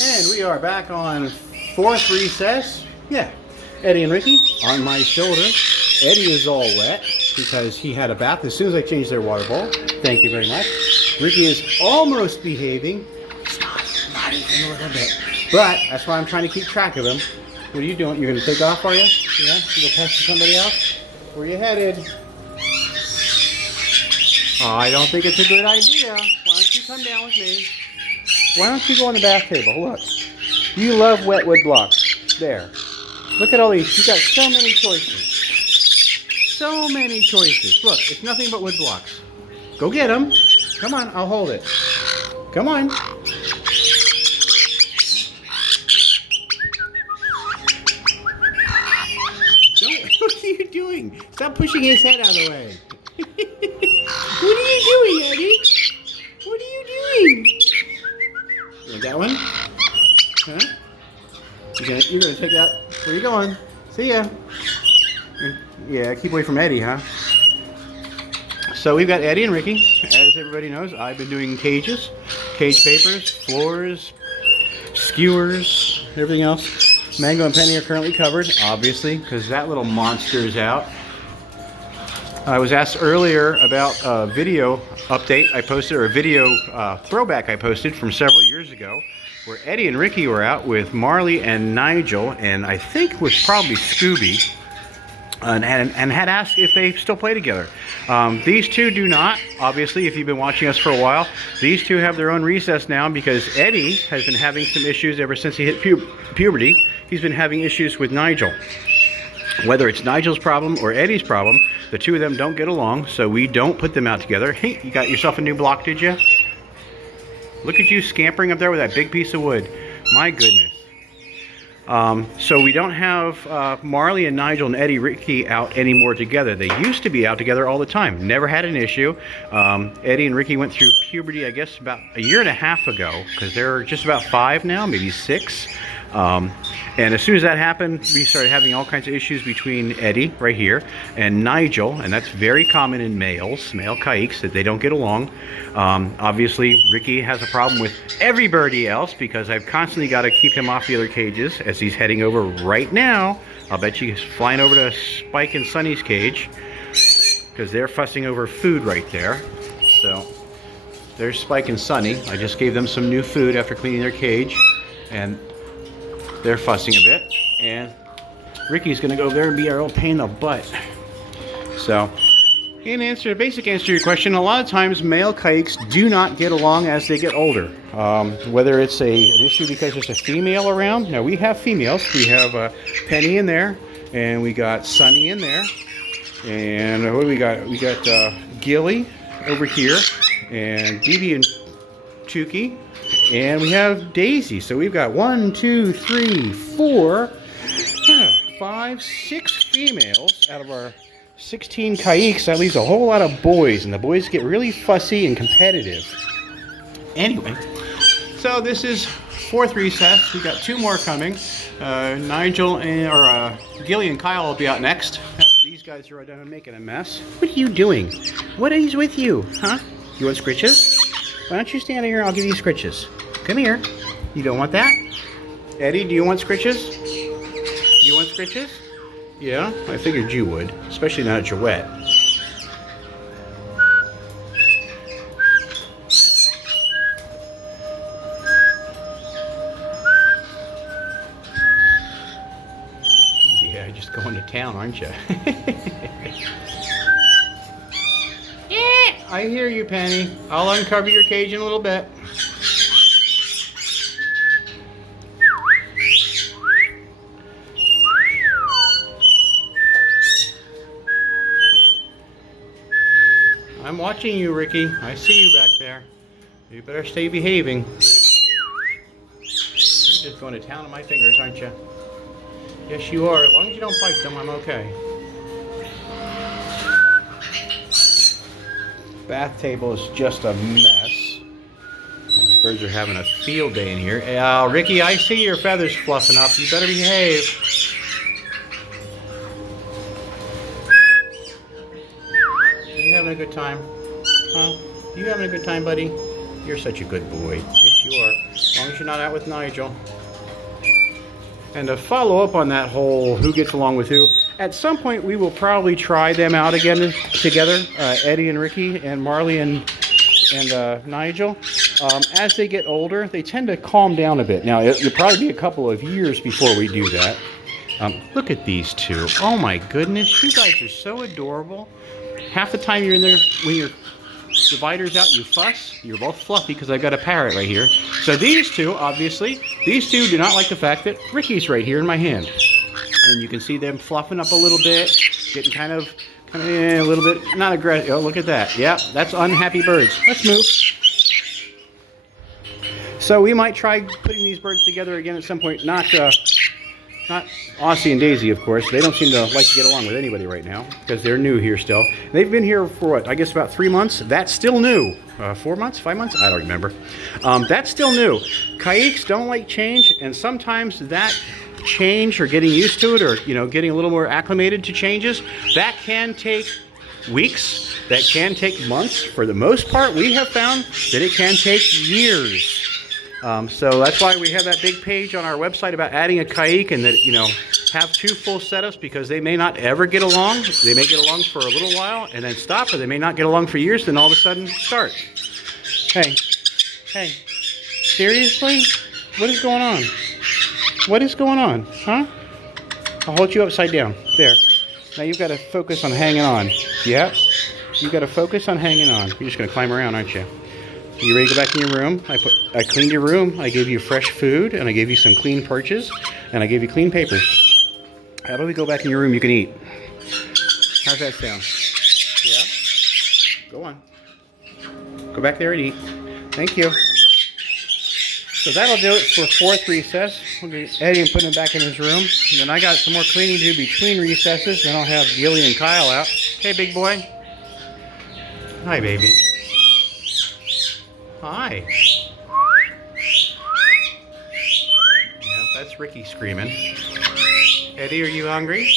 And we are back on fourth recess. Yeah, Eddie and Ricky on my shoulder. Eddie is all wet because he had a bath as soon as I changed their water bowl. Thank you very much. Ricky is almost behaving. He's not even a little bit. But that's why I'm trying to keep track of him. What are you doing? You're going to take off, are you? Yeah? You go pester somebody else? Where are you headed? Oh, I don't think it's a good idea. Why don't you come down with me? Why don't you go on the bath table? Look. You love wet wood blocks. There. Look at all these. You got so many choices. So many choices. Look, it's nothing but wood blocks. Go get them. Come on, I'll hold it. Come on. What are you doing? Stop pushing his head out of the way. What are you doing, Eddie? What are you doing? You want that one? Huh? You're gonna take that. Where are you going? See ya. Yeah, keep away from Eddie, huh? So we've got Eddie and Ricky. As everybody knows, I've been doing cages, cage papers, floors, skewers, everything else. Mango and Penny are currently covered, obviously, because that little monster is out. I was asked earlier about a video update I posted, or a video throwback I posted from several years ago, where Eddie and Ricky were out with Marley and Nigel, and I think was probably Scooby, and had asked if they still play together. These two do not, obviously, if you've been watching us for a while. These two have their own recess now because Eddie has been having some issues ever since he hit puberty. He's been having issues with Nigel. Whether it's Nigel's problem or Eddie's problem, the two of them don't get along, so we don't put them out together. Hey, you got yourself a new block, did you? Look at you scampering up there with that big piece of wood. My goodness. So we don't have Marley and Nigel and Eddie Ricky out anymore together. They used to be out together all the time. Never had an issue. Eddie and Ricky went through puberty, I guess, about a year and a half ago, because they're just about 5 now, maybe 6. And as soon as that happened, we started having all kinds of issues between Eddie, right here, and Nigel, and that's very common in males, male kikes, that they don't get along. Obviously, Ricky has a problem with everybody else because I've constantly got to keep him off the other cages as he's heading over right now. I'll bet you he's flying over to Spike and Sunny's cage because they're fussing over food right there. So there's Spike and Sunny. I just gave them some new food after cleaning their cage, and they're fussing a bit, and Ricky's gonna go over there and be our old pain in the butt. So, basic answer to your question, a lot of times male kikes do not get along as they get older. Whether it's an issue because there's a female around. Now we have females. We have Penny in there, and we got Sunny in there, and what do we got? We got Gilly over here, and Dee and Chuki. And we have Daisy. So we've got 1, 2, 3, 4, 5, 6 females out of our 16 kikes. That leaves a whole lot of boys, and the boys get really fussy and competitive. Anyway, so this is fourth recess. We've got 2 more coming. Nigel and Gilly and Kyle will be out next after these guys are done making a mess. What are you doing? What is with you, huh? You want scritches? Why don't you stand here and I'll give you scritches. Come here. You don't want that? Eddie, do you want scritches? You want scritches? Yeah, I figured you would, especially now that you're wet. Yeah, just going to town, aren't you? Yeah, I hear you, Penny. I'll uncover your cage in a little bit. I'm watching you, Ricky. I see you back there. You better stay behaving. You're just going to town on my fingers, aren't you? Yes, you are. As long as you don't bite them, I'm okay. Bath table is just a mess. Birds are having a field day in here. Ricky, I see your feathers fluffing up. You better behave. You having a good time? Huh? You having a good time, buddy? You're such a good boy. Yes, you are. As long as you're not out with Nigel. And to follow up on that whole who gets along with who, at some point we will probably try them out again together, Eddie and Ricky and Marley and Nigel. As they get older, they tend to calm down a bit. Now, it'll probably be a couple of years before we do that. Look at these two. Oh my goodness, you guys are so adorable. Half the time you're in there, when your divider's out, you fuss. You're both fluffy because I've got a parrot right here. So these two, obviously, these two do not like the fact that Ricky's right here in my hand. And you can see them fluffing up a little bit, getting kind of a little bit, not aggressive. Oh, look at that. Yep, that's unhappy birds. Let's move. So we might try putting these birds together again at some point. Not Aussie and Daisy, of course. They don't seem to like to get along with anybody right now because they're new here still. They've been here for what? I guess about 3 months. That's still new. 4 months? 5 months? I don't remember. That's still new. Kaiques don't like change, and sometimes that change or getting used to it or, you know, getting a little more acclimated to changes, that can take weeks. That can take months. For the most part, we have found that it can take years. So that's why we have that big page on our website about adding a Kaique and that, you know, have 2 full setups because they may not ever get along. They may get along for a little while and then stop, or they may not get along for years, then all of a sudden start. Hey, seriously? What is going on? What is going on? Huh? I'll hold you upside down. There. Now you've got to focus on hanging on. Yep. You've got to focus on hanging on. You're just going to climb around, aren't you? You ready to go back in your room? I cleaned your room. I gave you fresh food, and I gave you some clean perches, and I gave you clean papers. How about we go back in your room? You can eat. How's that sound? Yeah? Go on. Go back there and eat. Thank you. So that'll do it for 4th recess. We'll get Eddie and put him back in his room. And then I got some more cleaning to do between recesses. Then I'll have Gilly and Kyle out. Hey, big boy. Hi, baby. Hi. Yeah, that's Ricky screaming. Eddie, are you hungry?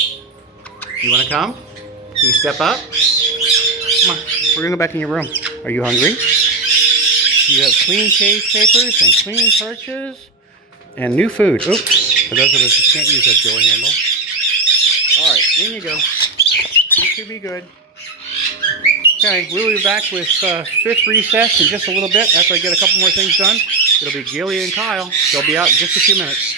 You want to come? Can you step up? Come on. We're going to go back in your room. Are you hungry? You have clean cage papers and clean perches and new food. Oops. For those of us who can't use that door handle. All right, in you go. You should be good. Okay, we'll be back with 5th recess in just a little bit after I get a couple more things done. It'll be Gilly and Kyle. They'll be out in just a few minutes.